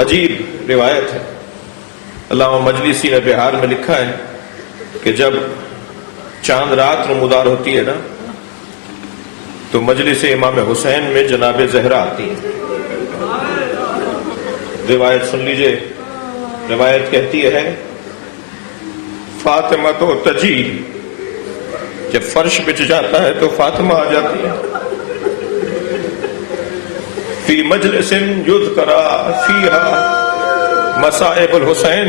عجیب روایت ہے، علامہ مجلسی نے بہار میں لکھا ہے کہ جب چاند رات نمودار ہوتی ہے نا تو مجلس امام حسین میں جناب زہرا آتی ہے۔ روایت سن لیجئے، روایت کہتی ہے فاطمہ تو تجی، جب فرش بچ جاتا ہے تو فاطمہ آ جاتی ہے۔ فی مجلس یذکر فیہا مصائب الحسین،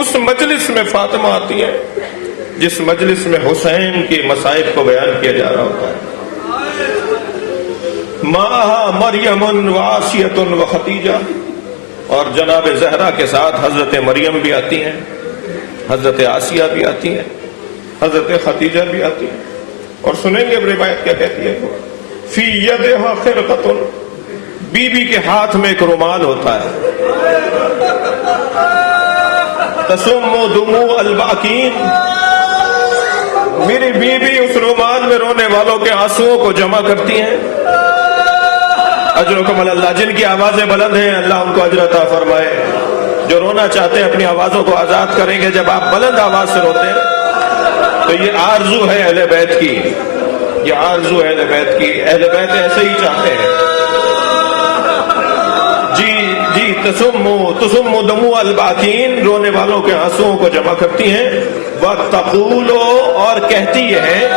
اس مجلس میں فاطمہ آتی ہے جس مجلس میں حسین کے مصائب کو بیان کیا جا رہا ہوتا ہے۔ ماہا مریم و آسیۃ و خدیجہ، اور جناب زہرا کے ساتھ حضرت مریم بھی آتی ہیں، حضرت آسیہ بھی آتی ہیں، حضرت خدیجہ بھی آتی ہیں۔ اور سنیں گے اب روایت کیا کہتی ہے، فی یدہا خرقۃ، بی بی کے ہاتھ میں ایک رومال ہوتا ہے، تسم دموع الباکین، میری بیوی اس رومال میں رونے والوں کے آنسوؤں کو جمع کرتی ہیں۔ اجرکم اللہ، جن کی آوازیں بلند ہیں اللہ ان کو اجر عطا فرمائے، جو رونا چاہتے ہیں اپنی آوازوں کو آزاد کریں گے جب آپ بلند آواز سے روتے ہیں۔ تو یہ آرزو ہے اہل بیت کی، یہ آرزو ہے اہل بیت کی، اہل بیت ایسے ہی چاہتے ہیں۔ جی تسم دموع الباکین، رونے والوں کے آنسوؤں کو جمع کرتی ہیں۔ وَتَقُولُ، اور کہتی ہے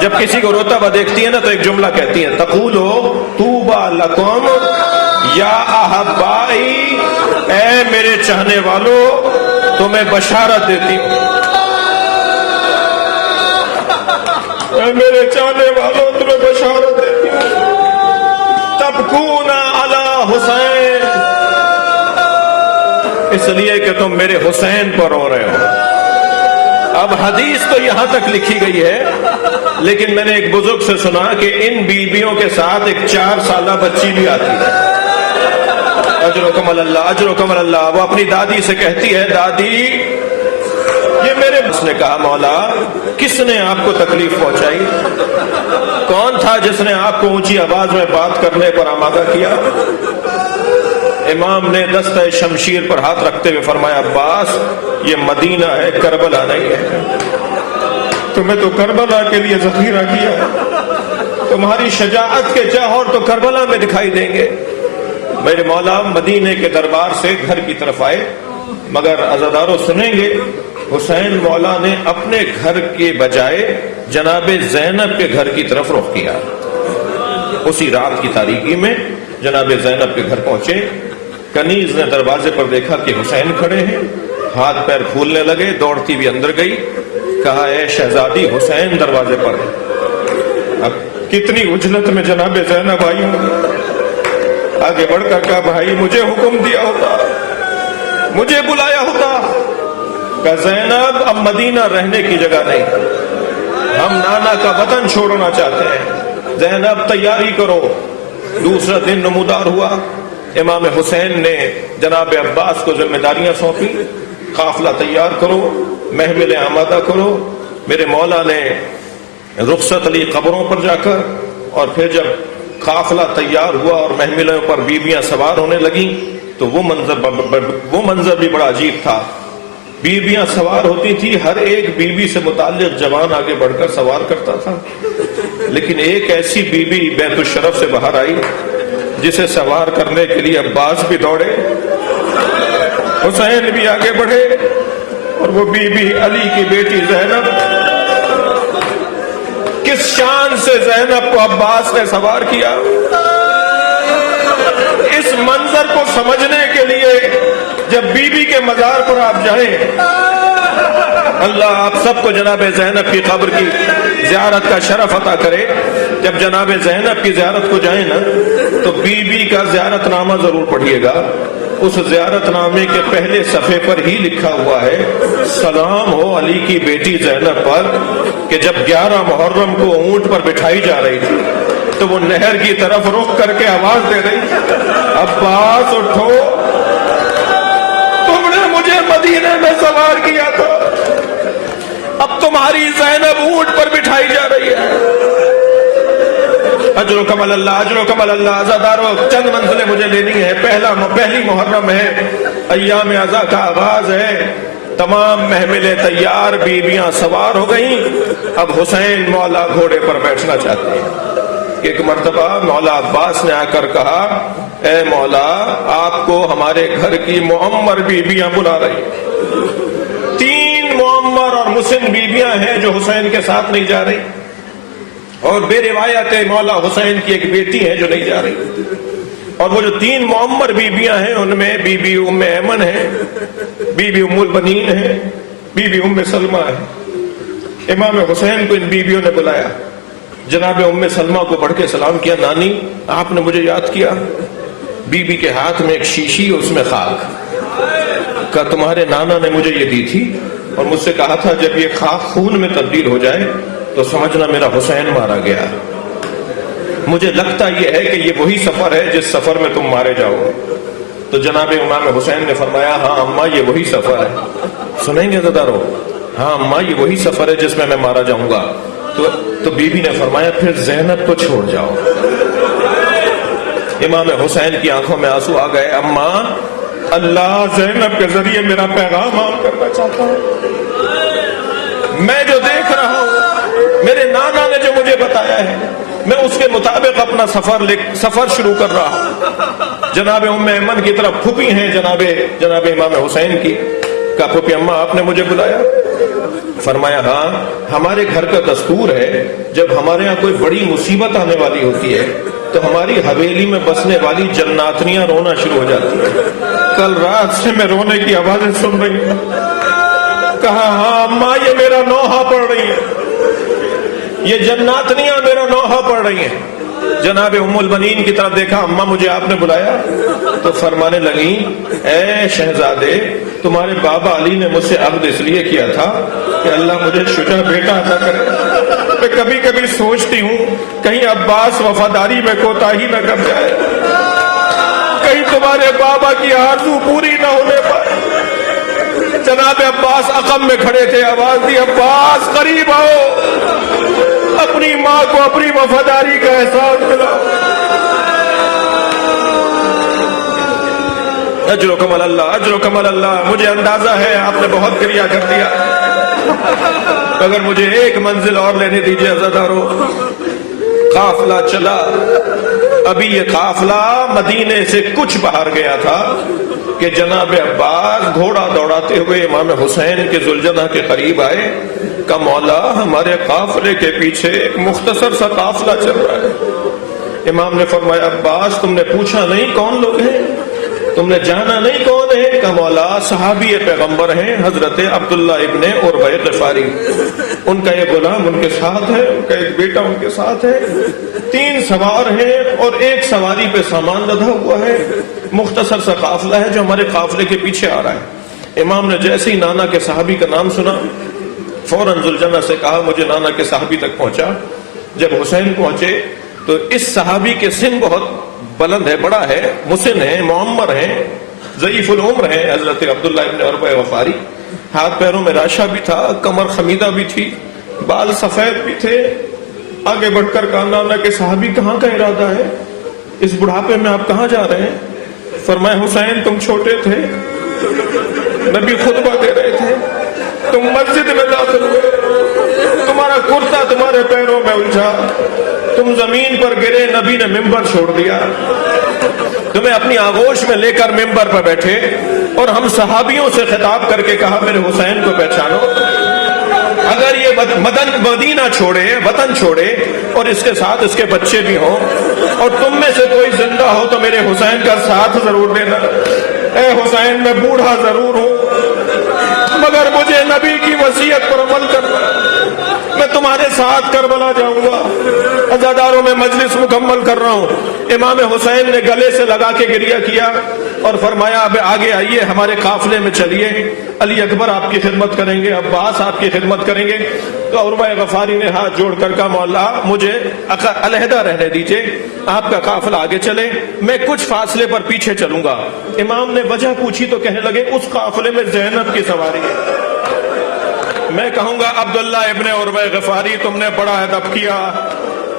جب کسی کو روتا ہوا دیکھتی ہے نا تو ایک جملہ کہتی ہے، تقول طوبیٰ لکم یا احبائی، اے میرے چاہنے والوں تمہیں بشارت دیتی ہوں، اے میرے چاہنے والوں تمہیں بشارت دیتی ہوں، تبکون علی حسین، اس لیے کہ تم میرے حسین پر رو رہے ہو۔ اب حدیث تو یہاں تک لکھی گئی ہے، لیکن میں نے ایک بزرگ سے سنا کہ ان بیویوں کے ساتھ ایک 4 سالہ بچی بھی آتی ہے۔ اجرکم اللہ، اجرکم اللہ۔ وہ اپنی دادی سے کہتی ہے، دادی یہ میرے، اس نے کہا مولا کس نے آپ کو تکلیف پہنچائی؟ کون تھا جس نے آپ کو اونچی آواز میں بات کرنے پر آمادہ کیا؟ امام نے دستہ شمشیر پر ہاتھ رکھتے ہوئے فرمایا، عباس یہ مدینہ ہے، کربلا نہیں ہے، تمہیں تو کربلا کے لیے ذخیرہ کیا ہے، تمہاری شجاعت کے جوہر تو کربلا میں دکھائی دیں گے۔ میرے مولا مدینے کے دربار سے گھر کی طرف آئے، مگر عزادارو سنیں گے، حسین مولا نے اپنے گھر کے بجائے جناب زینب کے گھر کی طرف رخ کیا۔ اسی رات کی تاریکی میں جناب زینب کے گھر پہنچے، کنیز نے دروازے پر دیکھا کہ حسین کھڑے ہیں، ہاتھ پیر پھولنے لگے، دوڑتی بھی اندر گئی، کہا اے شہزادی حسین دروازے پر ہے۔ اب کتنی اجلت میں جناب زینب آئی ہوں، آگے بڑھ کر کہا بھائی مجھے حکم دیا ہوتا، مجھے بلایا ہوتا۔ کہ زینب اب مدینہ رہنے کی جگہ نہیں، ہم نانا کا وطن چھوڑنا چاہتے ہیں، زینب تیاری کرو۔ دوسرا دن نمودار ہوا، امام حسین نے جناب عباس کو ذمہ داریاں سونپی، قافلہ تیار کرو، محمل آمادہ کرو۔ میرے مولا نے رخصت لی قبروں پر جا کر، اور پھر جب قافلہ تیار ہوا اور محملوں پر بیویاں سوار ہونے لگیں تو وہ منظر بھی بڑا عجیب تھا۔ بیویاں سوار ہوتی تھی، ہر ایک بیوی سے متعلق جوان آگے بڑھ کر سوار کرتا تھا، لیکن ایک ایسی بیوی بیت الشرف سے باہر آئی جسے سوار کرنے کے لیے عباس بھی دوڑے، حسین بھی آگے بڑھے، اور وہ بی بی علی کی بیٹی زینب، کس شان سے زینب کو عباس نے سوار کیا۔ اس منظر کو سمجھنے کے لیے جب بی بی کے مزار پر آپ جائیں، اللہ آپ سب کو جناب زینب کی قبر کی زیارت کا شرف عطا کرے۔ جب جناب زینب کی زیارت کو جائیں نا تو بی بی کا زیارت نامہ ضرور پڑھیے گا۔ اس زیارت نامے کے پہلے صفحے پر ہی لکھا ہوا ہے، سلام ہو علی کی بیٹی زینب پر، کہ جب 11 محرم کو اونٹ پر بٹھائی جا رہی تھی تو وہ نہر کی طرف رخ کر کے آواز دے رہی، عباس اٹھو، تم نے مجھے مدینے میں سوار کیا تھا، اب تمہاری زینب اونٹ پر بٹھائی جا رہی ہے۔ اجرکم علی اللہ اجرکم علی اللہ، عزادارو چند منزلیں مجھے لینی ہے، پہلی محرم ہے، ایام عزا کا آغاز ہے، تمام محملیں تیار، بیویاں سوار ہو گئیں، اب حسین مولا گھوڑے پر بیٹھنا چاہتے ہیں۔ ایک مرتبہ مولا عباس نے آ کر کہا اے مولا آپ کو ہمارے گھر کی معمر بیویاں بلا رہی ہیں، 3 معمر اور مسن بیویاں ہیں جو حسین کے ساتھ نہیں جا رہی، اور بے روایت مولا حسین کی ایک بیٹی ہے جو نہیں جا رہی، اور وہ جو 3 معمر بیویاں ہیں ان میں بی بی ام ایمن ہے، بی بی ام البنین ہے، بی بی ام سلمہ ہے۔ امام حسین کو ان بیویوں نے بلایا، جناب ام سلمہ کو بڑھ کے سلام کیا، نانی آپ نے مجھے یاد کیا؟ بی بی کے ہاتھ میں ایک شیشی، اس میں خاک، کہا تمہارے نانا نے مجھے یہ دی تھی اور مجھ سے کہا تھا جب یہ خاک خون میں تبدیل ہو جائے تو سمجھنا میرا حسین مارا گیا۔ مجھے لگتا یہ ہے کہ یہ وہی سفر ہے جس سفر میں تم مارے جاؤ گے۔ تو جناب امام حسین نے فرمایا ہاں اماں یہ وہی سفر ہے۔ سنیں گے عزادارو؟ ہاں اماں یہ وہی سفر ہے جس میں مارا جاؤں گا۔ تو بی بی نے فرمایا پھر زینب کو چھوڑ جاؤ۔ امام حسین کی آنکھوں میں آنسو آ گئے، اماں اللہ زینب کے ذریعے میرا پیغام عام کرنا چاہتا ہوں، میں جو دیکھ رہا ہوں، میرے نانا نے جو مجھے بتایا ہے میں اس کے مطابق اپنا سفر شروع کر رہا ہوں۔ جناب ام ایمن کی طرف پھوپھی ہیں جناب امام حسین کی، کہا پھوپھی اماں آپ نے مجھے بلایا؟ فرمایا ہاں ہمارے گھر کا دستور ہے جب ہمارے ہاں کوئی بڑی مصیبت آنے والی ہوتی ہے تو ہماری حویلی میں بسنے والی جناتنیاں رونا شروع ہو جاتی ہیں، کل رات سے میں رونے کی آوازیں سن رہی ہوں۔ کہا ہاں اماں یہ میرا نوحہ پڑھ رہی ہے، یہ جناتنیاں میرا نوحہ پڑھ رہی ہیں۔ جناب ام البنین کی طرف دیکھا، اماں مجھے آپ نے بلایا؟ تو فرمانے لگی اے شہزادے تمہارے بابا علی نے مجھ سے عقد اس لیے کیا تھا کہ اللہ مجھے شجاع بیٹا عطا کرے۔ میں کبھی کبھی سوچتی ہوں کہیں عباس وفاداری میں کوتاہی نہ کر جائے، کہیں تمہارے بابا کی آرزو پوری نہ ہونے پائے۔ جناب عباس عقب میں کھڑے تھے، آواز دی عباس قریب آؤ، اپنی ماں کو اپنی وفاداری کا احساس دلاؤ۔ اجرکم علی اللہ اجرکم علی اللہ، مجھے اندازہ ہے آپ نے بہت گریہ کر دیا، اگر مجھے ایک منزل اور لینے دیجیے عزادارو۔ قافلہ چلا، ابھی یہ قافلہ مدینے سے کچھ باہر گیا تھا کہ جناب عباس گھوڑا دوڑاتے ہوئے امام حسین کے ذوالجناح کے قریب آئے، کہ مولا ہمارے قافلے کے پیچھے ایک مختصر سا قافلہ چل رہا ہے۔ امام نے فرمایا عباس تم نے پوچھا نہیں کون لوگ ہیں، تم نے جانا نہیں کون ہے؟ کہ مولا صحابی پیغمبر ہیں حضرت عبداللہ ابن عربہ غفاری، ان کا یہ غلام ان کے ساتھ ہے، ان کا ایک بیٹا ان کے ساتھ ہے، 3 سوار ہیں اور ایک سواری پہ سامان لدا ہوا ہے، مختصر سا قافلہ ہے جو ہمارے قافلے کے پیچھے آ رہا ہے۔ امام نے جیسے ہی نانا کے صحابی کا نام سنا فوراً ذوالجناح سے کہا مجھے نانا کے صحابی تک پہنچا۔ جب حسین پہنچے تو اس صحابی کے سن بہت بلند ہے، بڑا ہے، مسن ہے، معمر ہے، ضعیف العمر ہے، حضرت عبداللہ ابن عربہ غفاری، ہاتھ پیروں میں راشہ بھی تھا، کمر خمیدہ بھی تھی، بال سفید بھی تھے۔ آگے بڑھ کر کہا نانا کے صحابی کہاں کا ارادہ ہے، اس بڑھاپے میں آپ کہاں جا رہے ہیں؟ فرمایا حسین تم چھوٹے تھے، نبی خطبہ دے رہے تھے، تم مسجد میں داخل ہوئے، تمہارا کرتا تمہارے پیروں میں الجھا، تم زمین پر گرے، نبی نے ممبر چھوڑ دیا، تمہیں اپنی آغوش میں لے کر ممبر پر بیٹھے اور ہم صحابیوں سے خطاب کر کے کہا میرے حسین کو پہچانو۔ اگر یہ مدینہ چھوڑے، وطن چھوڑے اور اس کے ساتھ اس کے بچے بھی ہوں اور تم میں سے کوئی زندہ ہو تو میرے حسین کا ساتھ ضرور دینا۔ اے حسین میں بوڑھا ضرور ہوں مگر مجھے نبی کی وصیت پر عمل کرنا، میں تمہارے ساتھ کربلا جاؤں گا۔ عزاداروں میں مجلس مکمل کر رہا ہوں، امام حسین نے گلے سے لگا کے گریہ کیا اور فرمایا اب آگے آئیے ہمارے قافلے میں چلیے، علی اکبر آپ کی خدمت کریں گے، عباس آپ کی خدمت کریں گے۔ تو عربہ غفاری نے ہاتھ جوڑ کر کہا مولا مجھے علیحدہ رہنے دیجئے، آپ کا قافلہ آگے چلے، میں کچھ فاصلے پر پیچھے چلوں گا۔ امام نے وجہ پوچھی تو کہنے لگے اس قافلے میں زینب کی سواری ہے۔ میں کہوں گا عبداللہ ابن عربہ غفاری تم نے بڑا ادب کیا،